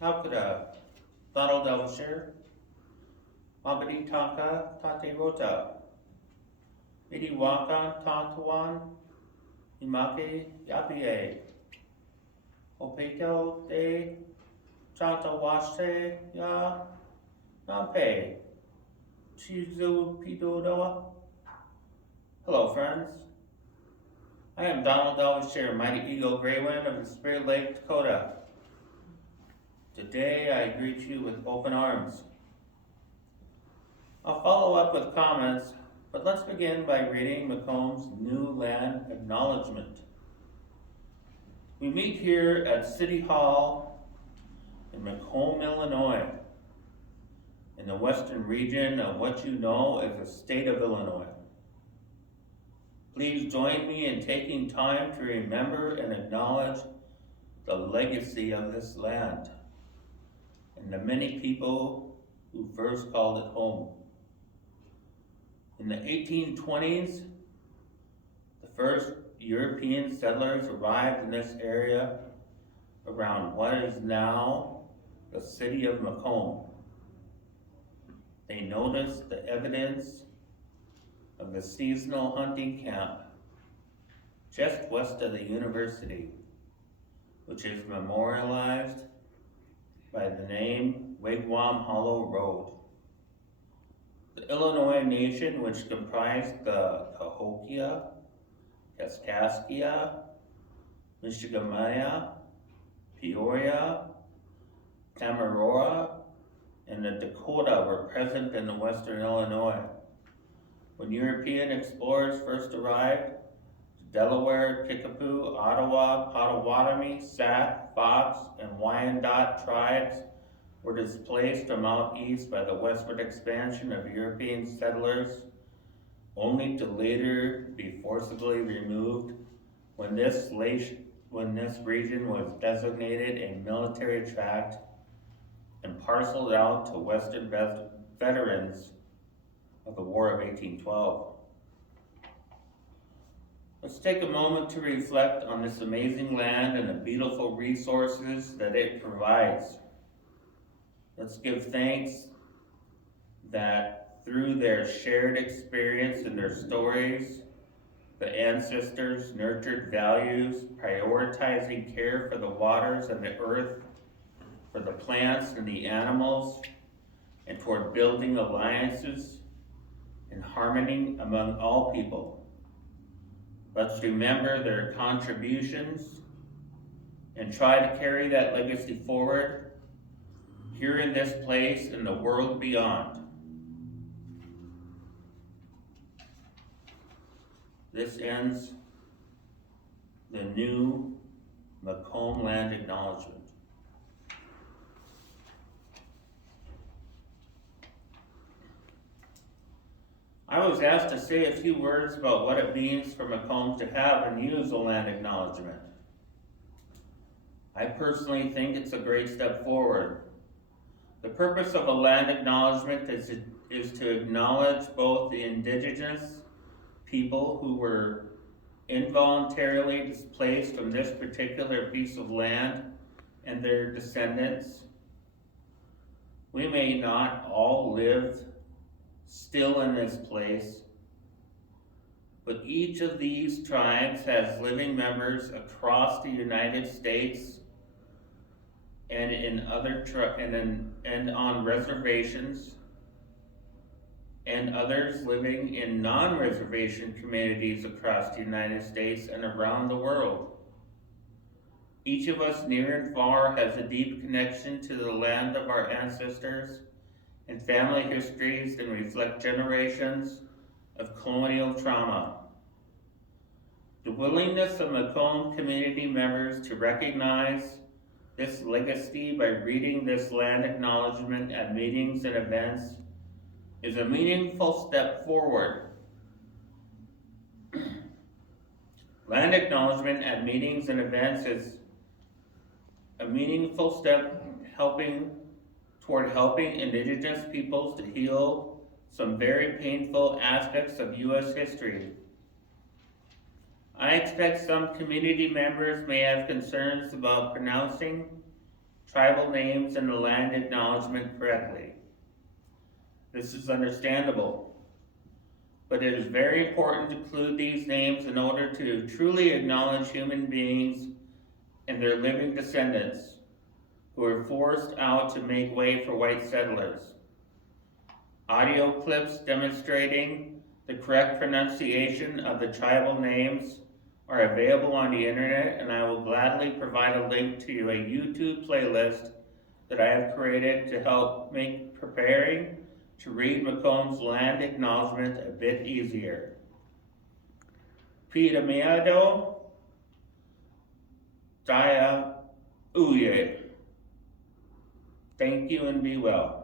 Saukuda, Donald Elshire, Mabadi Taka, Tate Rota, Midi Waka, Tatawan, Imake, Yapie, Opeko de Chantawashe, Ya, Nape, Chizu Pidodoa. Hello, friends. I am Donald Elshire, Mighty Eagle Greywind of the Spirit Lake, Dakota. Today I greet you with open arms. I'll follow up with comments, but let's begin by reading Macomb's new Land Acknowledgement. We meet here at City Hall in Macomb, Illinois, in the western region of what you know as the state of Illinois. Please join me in taking time to remember and acknowledge the legacy of this land and the many people who first called it home. In the 1820s, the first European settlers arrived in this area around what is now the City of Macomb. They noticed the evidence of the seasonal hunting camp just west of the university, which is memorialized by the name Wigwam Hollow Road. The Illinois Nation, which comprised the Cahokia, Kaskaskia, Michigamaya, Peoria, Tamaroa, and the Dakota were present in western Illinois. When European explorers first arrived, the Delaware, Kickapoo, Ottawa, Potawatomi, Sac, Fox, and Wyandot tribes were displaced from out east by the westward expansion of European settlers, only to later be forcibly removed when this region was designated a military tract and parceled out to Western veterans of the War of 1812. Let's take a moment to reflect on this amazing land and the beautiful resources that it provides. Let's give thanks that through their shared experience and their stories, the ancestors nurtured values, prioritizing care for the waters and the earth, for the plants and the animals, and toward building alliances and harmony among all people. Let's remember their contributions and try to carry that legacy forward here in this place and the world beyond. This ends the new Macomb Land Acknowledgement. I was asked to say a few words about what it means for Macomb to have and use a land acknowledgement. I personally think it's a great step forward. The purpose of a land acknowledgement is to acknowledge both the indigenous people who were involuntarily displaced from this particular piece of land and their descendants. We may not all live still in this place, but each of these tribes has living members across the United States and in other and on reservations, and others living in non-reservation communities across the United States and around the world. Each of us, near and far, has a deep connection to the land of our ancestors and family histories and reflect generations of colonial trauma. The willingness of Macomb community members to recognize this legacy by reading this land acknowledgement at meetings and events is a meaningful step forward. Land acknowledgement at meetings and events is a meaningful step toward helping indigenous peoples to heal some very painful aspects of U.S. history. I expect some community members may have concerns about pronouncing tribal names in the land acknowledgement correctly. This is understandable, but it is very important to include these names in order to truly acknowledge human beings and their living descendants who were forced out to make way for white settlers. Audio clips demonstrating the correct pronunciation of the tribal names are available on the internet, and I will gladly provide a link to a YouTube playlist that I have created to help make preparing to read Macomb's land acknowledgement a bit easier. Pita meado, Daya Uye. Thank you and be well.